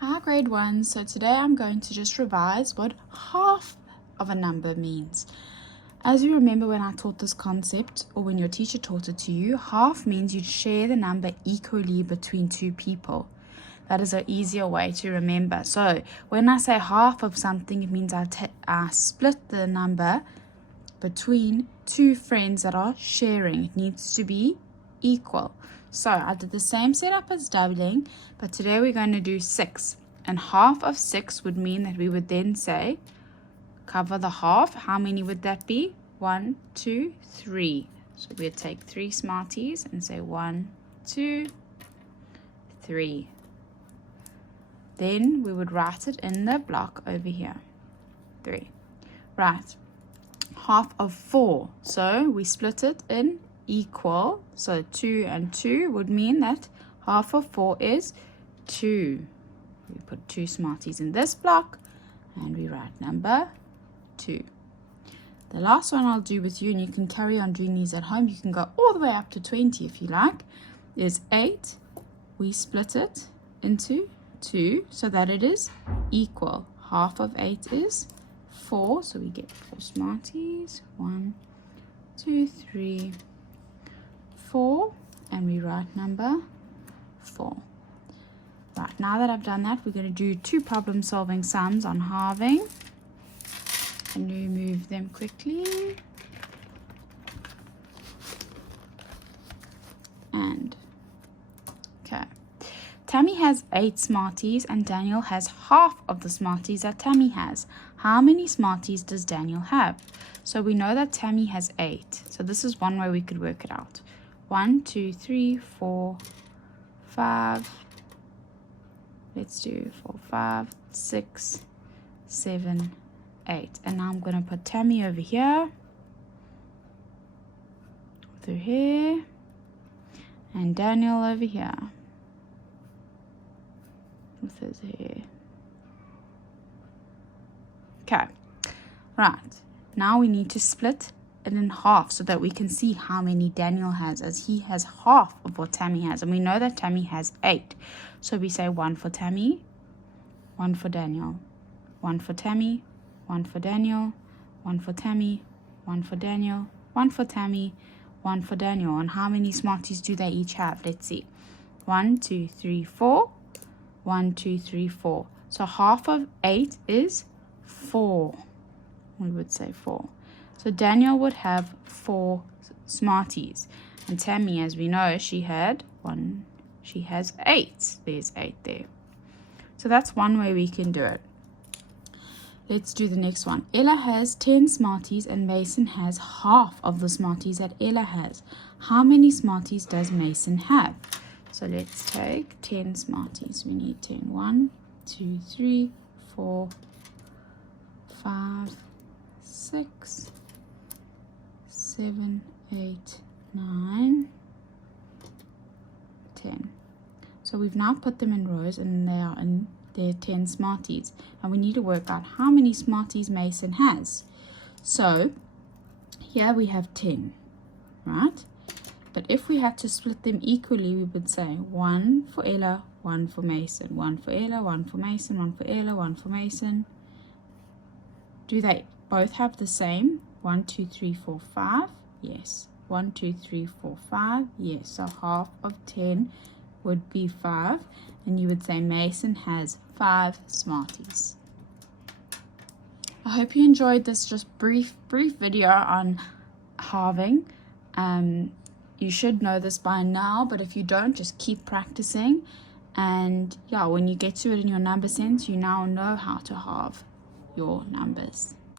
Hi grade 1, so today I'm going to just revise what half of a number means. As you remember when I taught this concept, or when your teacher taught it to you, half means you share the number equally between two people. That is an easier way to remember. So when I say half of something, it means I split the number between two friends that are sharing. It needs to be equal. So I did the same setup as doubling, but today we're going to do 6. And half of 6 would mean that we would then say, cover the half. How many would that be? 1, 2, 3. So we'd take 3 Smarties and say 1, 2, 3. Then we would write it in the block over here. 3. Right. Half of 4. So we split it in equal. So 2 and 2 would mean that half of 4 is 2. We put 2 Smarties in this block and we write number 2. The last one I'll do with you, and you can carry on doing these at home, you can go all the way up to 20 if you like, is 8. We split it into 2 so that it is equal. Half of 8 is 4, so we get 4 Smarties. 1, 2, 3, 4, and we write number 4. Right, now that I've done that, we're going to do 2 problem-solving sums on halving. And remove them quickly. And, okay. Tammy has 8 Smarties and Daniel has half of the Smarties that Tammy has. How many Smarties does Daniel have? So we know that Tammy has 8. So this is one way we could work it out. 1, 2, 3, 4, 5. Let's do 4, 5, 6, 7, 8. And now I'm going to put Tammy over here with her hair, and Daniel over here with his hair. Okay, right, now we need to split it in half so that we can see how many Daniel has, as he has half of what Tammy has, and we know that Tammy has 8. So we say 1 for Tammy, 1 for Daniel, 1 for Tammy, 1 for Daniel, 1 for Tammy, 1 for Daniel, 1 for Tammy, 1 for Daniel. And how many Smarties do they each have? Let's see. 1, 2, 3, 4. 1, 2, 3, 4. So half of 8 is 4. We would say 4. So Daniel would have 4 Smarties. And Tammy, as we know, she had 1. She has 8. There's 8 there. So that's one way we can do it. Let's do the next one. Ella has 10 Smarties and Mason has half of the Smarties that Ella has. How many Smarties does Mason have? So let's take 10 Smarties. We need 10. 1, 2, 3, 4, 5, 6, 7, 8, 9, 10. So we've now put them in rows and they are in their 10 Smarties. And we need to work out how many Smarties Mason has. So here we have 10, right? But if we had to split them equally, we would say 1 for Ella, 1 for Mason, 1 for Ella, 1 for Mason, 1 for Ella, 1 for Mason. Do they both have the same? 1, 2, 3, 4, 5? Yes. 1, 2, 3, 4, 5? Yes. So half of 10 would be 5. And you would say Mason has 5 Smarties. I hope you enjoyed this just brief video on halving. You should know this by now, but if you don't, just keep practicing. And yeah, when you get to it in your number sense, you now know how to halve your numbers.